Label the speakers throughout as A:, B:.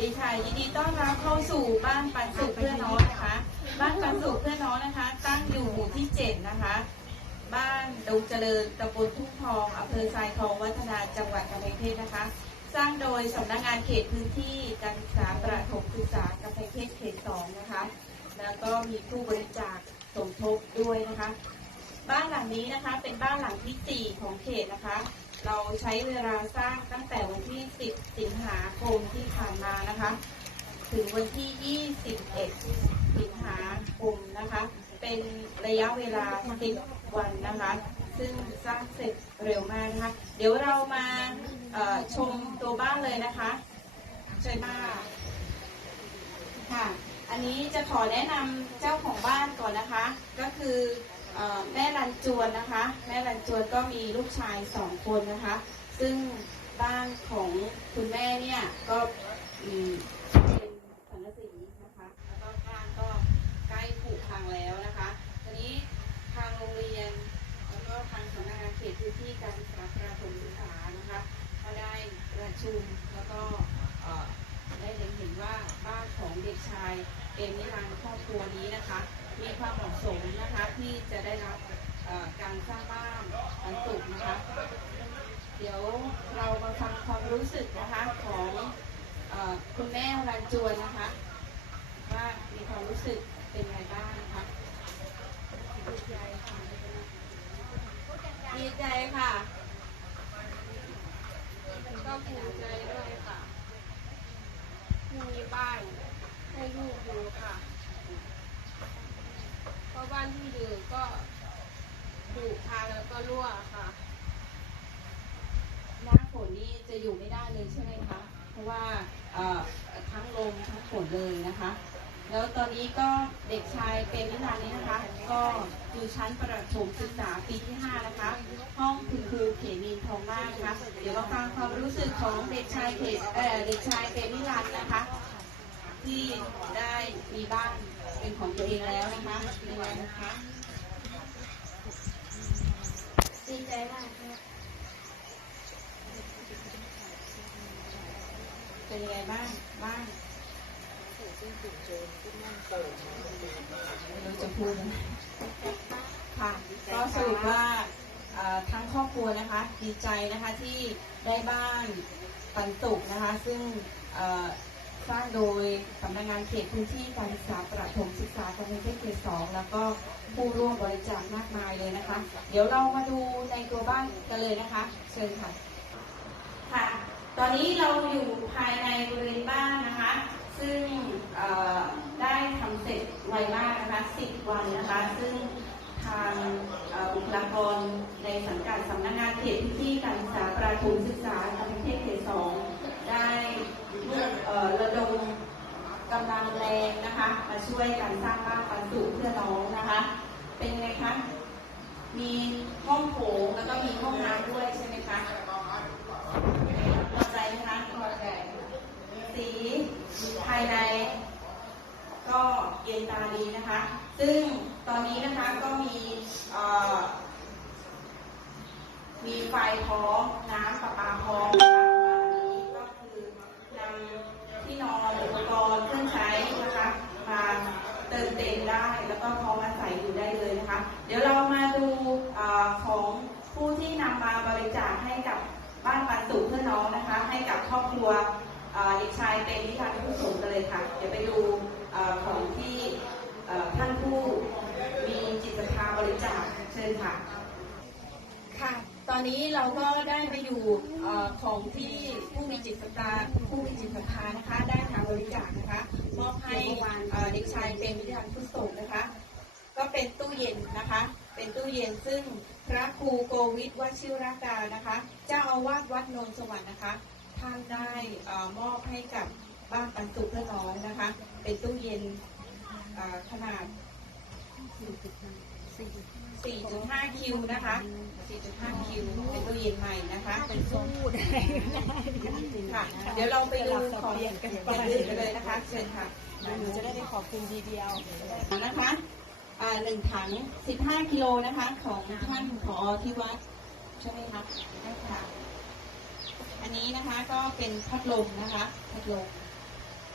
A: ดีค่ะ ยินดีต้อนรับเข้าสู่บ้านปันสุขเพื่อน้องนะคะ บ้านปันสุขเพื่อน้องนะคะ ตั้งอยู่หมู่ที่7นะคะ บ้านดงเจริญตำบลทุ่งทองอำเภอทรายทองวัฒนาจังหวัดกำแพงเพชรนะคะ สร้างโดยสำนักงานเขตพื้นที่การศึกษาประถมศึกษากำแพงเพชรเขต2นะคะ แล้วก็มีผู้บริจาคสมทบด้วยนะคะ บ้านหลังนี้นะคะเป็นบ้านหลังที่4ของเขตนะคะ เราใช้เวลาสร้างตั้งแต่วันที่ 10 สิงหาคมที่ผ่านมานะคะ ถึงวันที่ 21 สิงหาคมนะคะ เป็นระยะเวลา 10 วันนะคะ ซึ่งสร้างเสร็จเร็วมากนะคะ เดี๋ยวเรามาชมตัวบ้านเลยนะคะเชิญค่ะค่ะ อันนี้จะขอแนะนำเจ้าของบ้านก่อนนะคะ ก็คือ แม่รันจวนนะคะ แม่รันจวนก็มีลูกชายสองคนนะคะ ซึ่งบ้านของคุณแม่เนี่ยก็เป็นสังกะสีนะคะแล้วก็บ้านก็ใกล้ผุพังแล้วนะคะทีนี้ทางโรงเรียนแล้วก็ทางสำนักงานเขตพื้นที่การศึกษาประถมศึกษานะคะก็ได้ประชุมแล้วก็ได้เล็งเห็นว่าบ้านของเด็กชาย มนิรันดร์ครอบครัวนี้นะคะ มีความเหมาะสมนะคะที่จะได้รับการสร้างบ้านอันสุขนะคะ เดี๋ยวเรามาฟังความรู้สึกนะคะของอคุณแม่รันจวนนะคะ ว่ามีความรู้สึกเป็นไงบ้างนะคะดีใจค่ะดีใจค่ะ
B: ก็ภูมิใจด้วยค่ะมีบ้าน ให้ลูกอยู่ค่ะเพราะบ้านที่อยู่ก็ผุพังแล้วก็รั่วค่ะ
A: หน้าฝนนี่จะอยู่ไม่ได้เลยใช่ไหมคะ เพราะว่าเอ่อทั้งลมทั้งฝนเลยนะคะ แล้วตอนนี้ก็เด็กชายเป็นนิรันดร์นี้นะคะ ก็อยู่ชั้นประถมศึกษาปีที่ 5 นะคะ ห้องคุณครูเขมีนทองมากนะคะ เดี๋ยวมาฟังความรู้สึกของเด็กชายเขเอ่อเด็กชายเป็นนิรันดร์นะคะ ที่ได้มีบ้านเป็นของตัวเองแล้วนะคะเป็นไงนะคะ
B: ดีใจมากค่ะ
A: เป็นยังไงบ้างบ้างไม่รู้จะพูดค่ะก็สรุปว่าทั้งครอบครัวนะคะดีใจนะคะที่ได้บ้านปันสุขนะคะ ซึ่ง สร้างโดยสำนักงานเขตพื้นที่การศึกษาประถมศึกษากำแพงเพเขตสองแล้วก็ผู้ร่วมบริจาคมากมายเลยนะคะ เดี๋ยวเรามาดูในตัวบ้านกันเลยนะคะ เชิญค่ะค่ะ ตอนนี้เราอยู่ภายในบริเวณบ้านนะคะ ซึ่งได้ทำเสร็จไวมากนะคะ10วันนะคะ ซึ่งทางบุคลากรในสังกัดสำนักงานเขตพื้นที่การศึกษาประถมศึกษากำแพงเพชรเขตสอง ได้ระดมกำลังแรงนะคะ มาช่วยกันสร้างบ้านปันสุเพื่อน้องนะคะ เป็นไงคะ มีห้องโถงแล้วก็มีห้องน้ำด้วยใช่ไหมคะพอใจไหมคะพอใจสีภายใน ก็เย็นตาดีนะคะ ซึ่งตอนนี้นะคะก็มีมีไฟพร้อมน้ำประปาพร้อมนะคะอันนี้ก็คือนำที่นอนอุปกรณ์เครื่องใช้นะคะมาเติมเต็มได้ แล้วก็พร้อมอาศัยอยู่ได้เลยนะคะ เดี๋ยวเรามาดูเออของผู้ที่นำมาบริจาคให้กับ บ้านปันสุขเพื่อน้องนะคะ ให้กับครอบครัว ด็กชายเป็นนิทานผู้สูงกันเลยค่ะ เดี๋ยวไปดูอของที่ท่านผู้มีจิตศรัทธาบริจาคเชิญค่ะ ค่ะ ตอนนี้เราก็ได้ไปอยู่เอ่อของที่ผู้มีจิตศรัทธาผู้มีจิตศรัทธานะคะ ได้ทำบริจาคนะคะมอบให้เด็กชายเป็นวิทยาผู้สูงนะคะ ก็เป็นตู้เย็นนะคะ เป็นตู้เย็นซึ่งพระครูโกวิทวชิรการนะคะ เจ้าอาวาสวัดนนสวรรค์นะคะ ท่านได้เออมอบให้กับบ้านปันสุขเพื่อน้องนะคะ เป็นตู้เย็นเอ่อขนาด 4.5 คิวนะคะ 4.5 คิว เป็นตู้เย็นใหม่นะคะเป็นทรงค่ะ เดี๋ยวเราไปดูของอย่างอื่นกันเลยนะคะ เชิญค่ะ
C: หนูจะได้ไปขอบคุณทีเดียว
A: นะคะอ่าหนึ่งถัง 15 กิโลนะคะ ของท่านผอที่วัดใช่ไหมคะค่ะอั นนี้นะคะก็เป็นพัดลมนะคะ พัดลม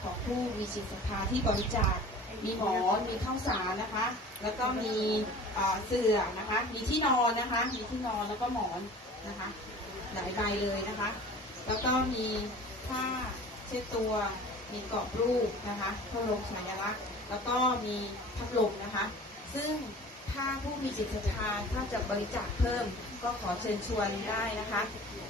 A: ของผู้มีจิตศรัทธาที่บริจาค มีหมอน มีข้าวสารนะคะ แล้วก็มีเสื่อนะคะ มีที่นอนนะคะ มีที่นอนแล้วก็หมอนนะคะ หลายใบเลยนะคะ แล้วก็มีผ้าเช็ดตัว มีกรอบรูปนะคะพระบรมฉายาลักษณ์ แล้วก็มีพัดลมนะคะ ซึ่ง ถ้าผู้มีจิตศรัทธาถ้าจะบริจาคเพิ่ม ก็ขอเชิญชวนได้นะคะ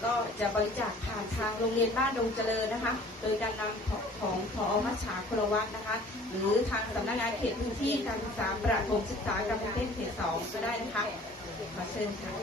A: ก็จะบริจาคผ่านทางโรงเรียนบ้านดงเจริญนะคะ โดยการนำของของพอมัชชาครวัตนะคะ หรือทางสำนักงานเขตพื้นที่การศึกษาประถมศึกษากำแพงเพชรเขตสองก็ได้นะคะขอเชิญค่ะ